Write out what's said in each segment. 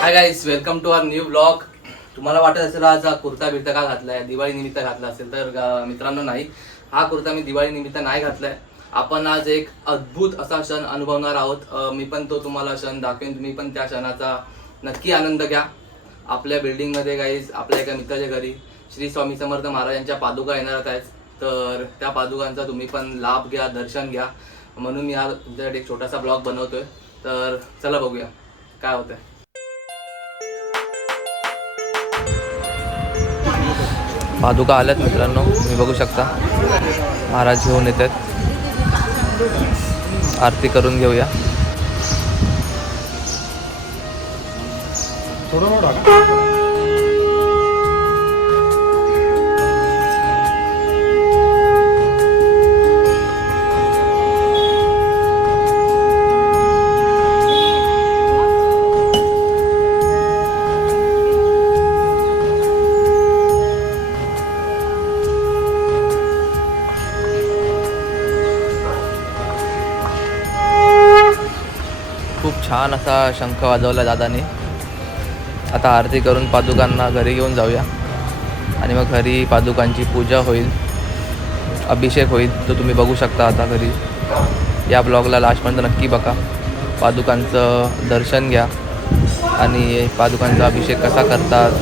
High guys, welcome to our new blog. तुम्हाला वाटत असेल आज हा कुर्ता बिर्ता का घातलाय, दिवाळी निमित्त घातला असेल तर मित्रांनो नाही, हा कुर्ता मी दिवाळी निमित्त नाही घातलाय. आपण आज एक अद्भुत असा क्षण अनुभवणार आहोत. मी पण तो तुम्हाला क्षण दाखवेन, तुम्ही पण त्या क्षणाचा नक्की आनंद घ्या. आपल्या बिल्डिंगमध्ये गाईज, आपल्या एका मित्राच्या घरी श्री स्वामी समर्थ महाराजांच्या पादुका येणार आहेत, तर त्या पादुकांचा तुम्ही पण लाभ घ्या, दर्शन घ्या. म्हणून मी आज तुमच्यासाठी एक छोटासा ब्लॉग बनवतोय. तर चला बघूया काय होतंय. पादुका आल्यात मित्रांनो, तुम्ही बघू शकता. महाराज घेऊन येत आहेत. आरती करून घेऊया. खूप छान असा शंख वाजवला दादाने. आता आरती करून पादुकांना घरी घेऊन जाऊया आणि मग घरी पादुकांची पूजा होईल, अभिषेक होईल, तो तुम्ही बघू शकता आता घरी. या ब्लॉगला लास्टपर्यंत नक्की बघा. पादुकांचं दर्शन घ्या आणि पादुकांचा अभिषेक कसा करतात,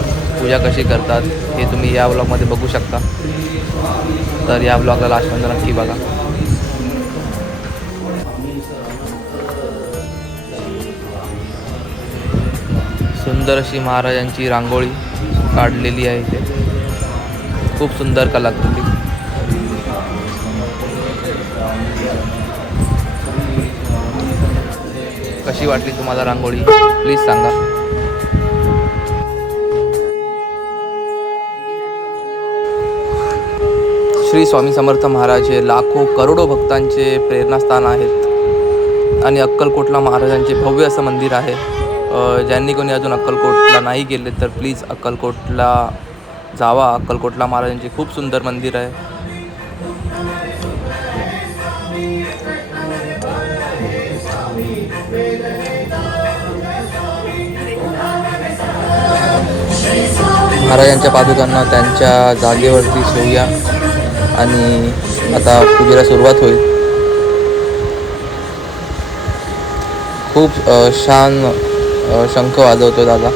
पूजा कशी करतात हे तुम्ही या ब्लॉगमध्ये बघू शकता. तर या ब्लॉगला लास्टपर्यंत नक्की बघा. सुंदर अशी महाराजांची रांगोळी काढलेली आहे इथे. खूप सुंदर कलाकृती. कशी वाटली तुम्हाला रांगोळी प्लीज सांगा. श्री स्वामी समर्थ महाराज हे लाखो करोडो भक्तांचे प्रेरणास्थान आहेत आणि अक्कलकोटला महाराजांचे भव्य असं मंदिर आहे. ज्यांनी कोणी अजून अक्कलकोटला नाही गेले तर प्लीज अक्कलकोटला जावा. अक्कलकोटला महाराजांचे खूप सुंदर मंदिर आहे. महाराजांच्या पादुकांना त्यांच्या जागेवरती ठेवूया आणि आता पूजेला सुरुवात होईल. खूप छान शंख वाजवतो दादा.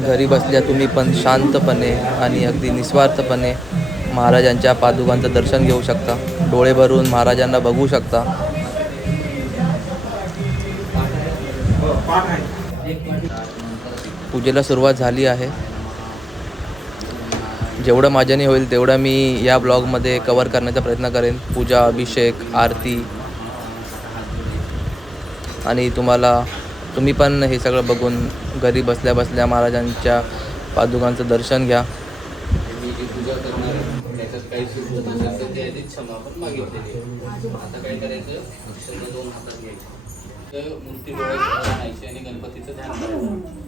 घरी बसल्या तुम्ही पण शांतपणे आणि अगदी निस्वार्थपणे महाराजांच्या पादुकांचं दर्शन घेऊ शकता. डोळे भरून महाराजांना बघू शकता. पूजेला सुरुवात झाली आहे. जेवढं माझ्याने होईल तेवढं मी या ब्लॉगमध्ये कव्हर करण्याचा प्रयत्न करेन. पूजा, अभिषेक, आरती आणि तुम्ही पण हे सगळं बघून घरी बसल्या बसल्या महाराजांच्या पादुकांचं दर्शन घ्या. मूर्ती डोळ्यात आणायची आणि गणपतीचं ध्यान करायचं.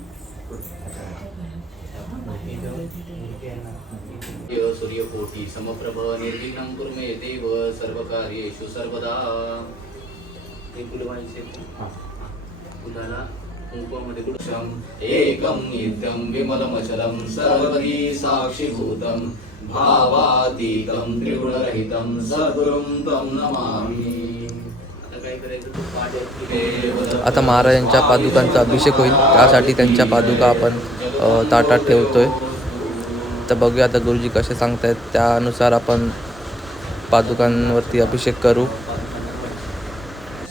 सूर्यकोटी समप्रभ निर्विघ्नं कुरु मे देव सर्वकार्येषु सर्वदा. हे फुलं व्हायचे. फुलाला कुंकुमामध्ये गुडशम एकं नित्यं विमलमचलं सर्वदी साक्षीभूतं भावातीतं त्रिगुणरहितं सद्गुरुं तं नमामि. आता महाराजांच्या पादुकांचा अभिषेक होईल, त्यासाठी त्यांच्या पादुका आपण ताटात ठेवतोय. तर बघूया आता गुरुजी कसे सांगतायत त्यानुसार आपण पादुकांवरती अभिषेक करू.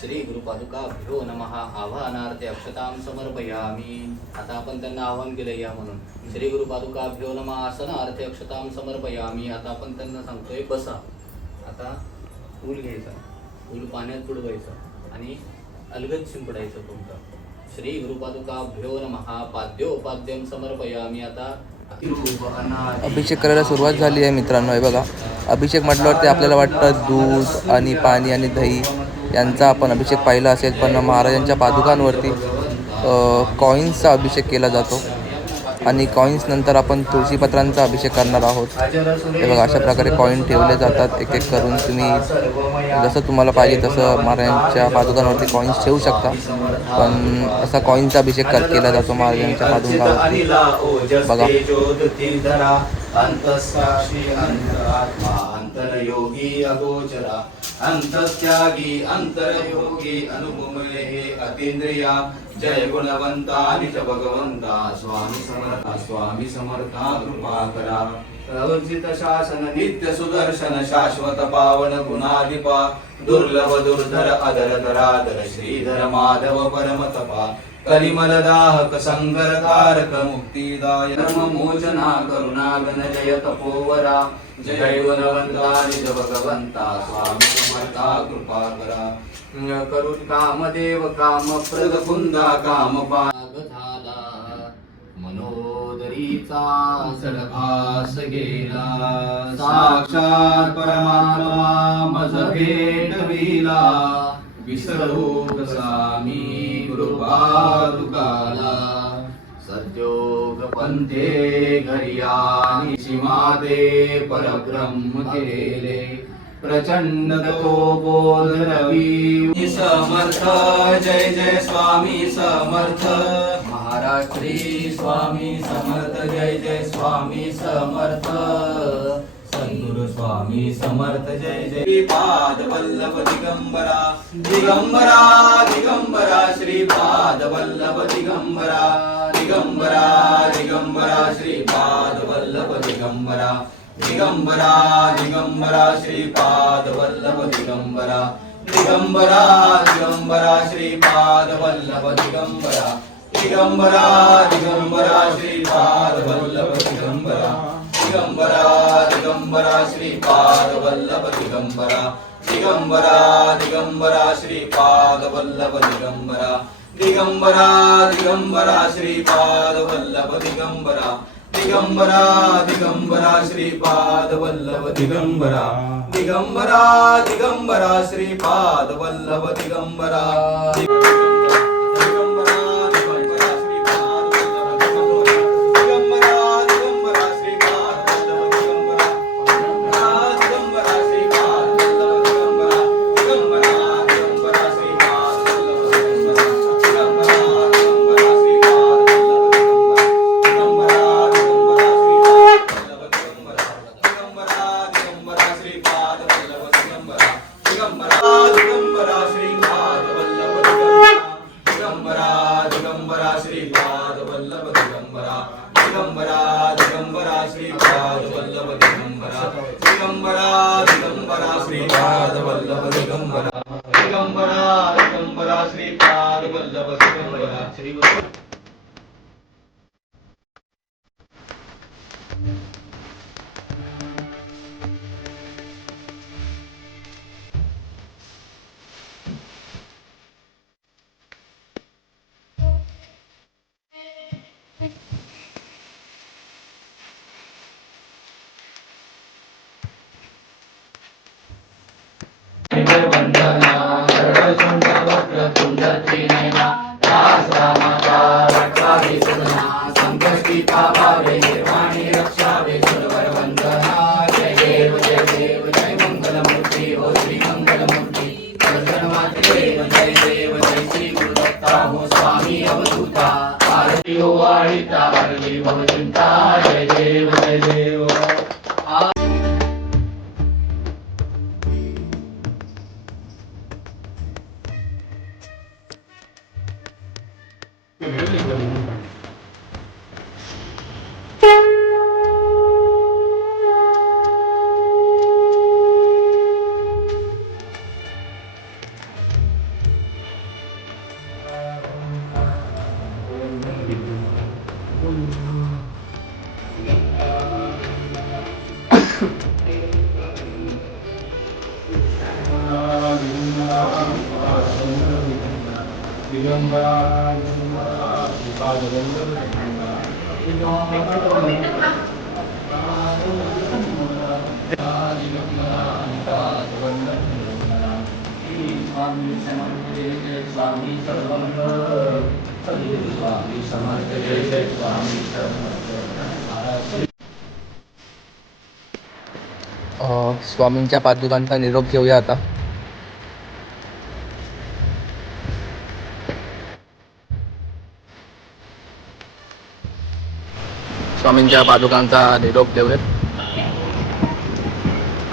श्री गुरुपादुकाभ्यो नमः. आवाहनार्थे अक्षतां समर्पयामी. आता आपण त्यांना आवाहन केलं या म्हणून. श्री गुरुपादुकाभ्यो नमः. आसनार्थे अक्षतां समर्पयामी. आता आपण त्यांना सांगतोय बसा. आता फूल घ्यायचा, फूल पाण्यात बुडवायचं आणि अलगद शिंपडायचं कोणतं. श्री गुरुपादुकाभ्यो नमः. पाद्योपाद्यं समर्पयामी. आता अभिषेक करायला सुरुवात झाली आहे मित्रांनो. हे बघा अभिषेक म्हटल्यावरती आपल्याला वाटतं दूध आणि पाणी आणि दही यांचा आपण अभिषेक पाहिला असेल, पण महाराजांच्या पादुकांवरती कॉईन्सचा अभिषेक केला जातो आणि कॉईन्स नंतर आपण तुळशीपत्रांचा अभिषेक करणार आहोत. हे बघा, अशा प्रकारे कॉईन ठेवले जातात एक एक करून. तुम्ही जसं तुम्हाला पाहिजे तसं महाराजांच्या पादुकांवरती कॉईन्स ठेवू शकता, पण असा कॉईनचा अभिषेक केला जातो महाराजांच्या पादुकांवरती. बघा, अंतस्साक्षी अंतरात्मा अंतरयोगी अगोचरा अंतस्त्यागी अंतरयोगी अनुपमये हे अतींद्रिया. जय गुणवंता निज भगवंता स्वामी समर्था कृपा करा. प्रवर्जित शासन नित्य सुदर्शन शाश्वत पावन गुणाधिपा. दुर्लभ दुर्धर अधर धराधर श्रीधर माधव परम तपा. कलिमलदाहक संगर तारक मुक्तिदाय मोचना करुणा गण जय तपोवरा. जय गुणवंता निज भगवंता स्वामी समर्था कृपा करा. करुण कामदेव कामप्रद कुंदा कामपाग झाला. मनोदरीचा सडभास गेला. साक्षात परमात्मा मज भेटविला. विसरू कसा मी गुरुपादुकाला. सद्योग पंथे घरिया निशिमादे परब्रह्म केले. प्रचंड तपोधरवी समर्थ. जय जय स्वामी समर्थ. महाराज श्री स्वामी समर्थ. जय जय स्वामी समर्थ. सद्गुरु स्वामी समर्थ. जय जय श्रीपाद वल्लभ दिगंबरा. दिगंबरा दिगंबरा श्रीपाद वल्लभ दिगंबरा. दिगंबरा दिगंबरा श्रीपाद वल्लभ दिगंबरा. दिगंबरा दिगंबरा श्रीपाद वल्लभ दिगंबरा. दिगंबरा दिगंबरा श्रीपाद वल्लभ दिगंबरा. दिगंबरा दिगंबरा श्रीपाद वल्लभ दिगंबरा. दिगंबरा दिगंबरा श्रीपाद वल्लभ दिगंबरा. दिगंबरा दिगंबरा श्रीपाद वल्लभ दिगंबरा. दिगंबरा दिगंबरा श्रीपाद वल्लभ दिगंबरा. दिगंबरा दिगंबरा श्रीपाद वल्लभ दिगंबरा. दिगंबरा दिगंबरा श्रीपाद वल्लभ दिगंबरा. स्वामी समर्थ जय जय स्वामी समर्थ सद्गुरु स्वामी समर्थ जय जय स्वामी समर्थ. स्वामींच्या पादुकांचा निरोप घेऊया आता. स्वामींच्या पादुकांचा निरोप घेऊयात.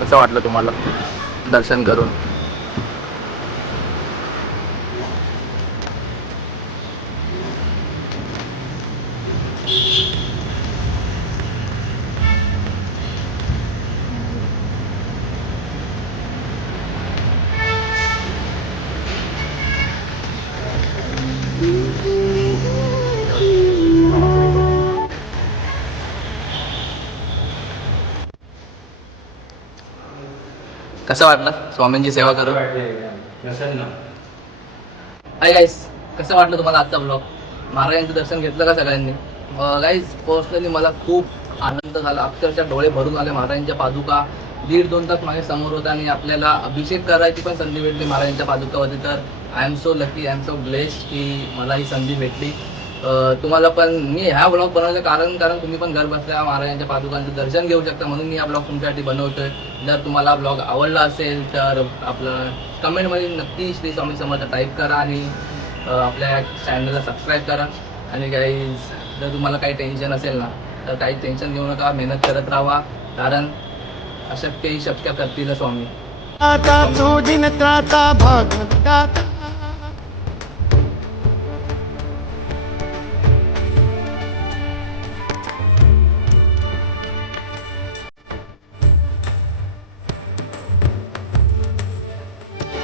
कसं वाटलं तुम्हाला दर्शन करून? कसं वाटलं स्वामींची सेवा करून? हाय गाईस, कसं वाटलं तुम्हाला आजचा ब्लॉग? महाराजांचं दर्शन घेतलं का सगळ्यांनी? गाईस, पर्सनली मला खूप आनंद झाला. अक्षरशः डोळे भरून आले. महाराजांच्या पादुका 1.5-2 तास माझ्या समोर होत्या आणि आपल्याला अभिषेक करायची पण संधी भेटली महाराजांच्या पादुकावरती. तर I am so lucky, I am so blessed की मला ही संधी भेटली. तुम्हाला पण मी ह्या ब्लॉग बनवण्याचं कारण तुम्ही पण घर बसल्या महाराजांच्या पादुकांचं दर्शन घेऊ शकता, म्हणून मी हा ब्लॉग तुमच्यासाठी बनवतोय. जर तुम्हाला ब्लॉग आवडला असेल तर आपलं कमेंटमध्ये नक्की श्री स्वामी समर्थ टाईप करा आणि आपल्या चॅनलला सबस्क्राईब करा. आणि काही जर तुम्हाला काही टेन्शन असेल ना तर काही टेन्शन घेऊ नका, मेहनत करत राहा, कारण अशक्य ही शक्य करतील स्वामी. आता तो दिन त्राता भाग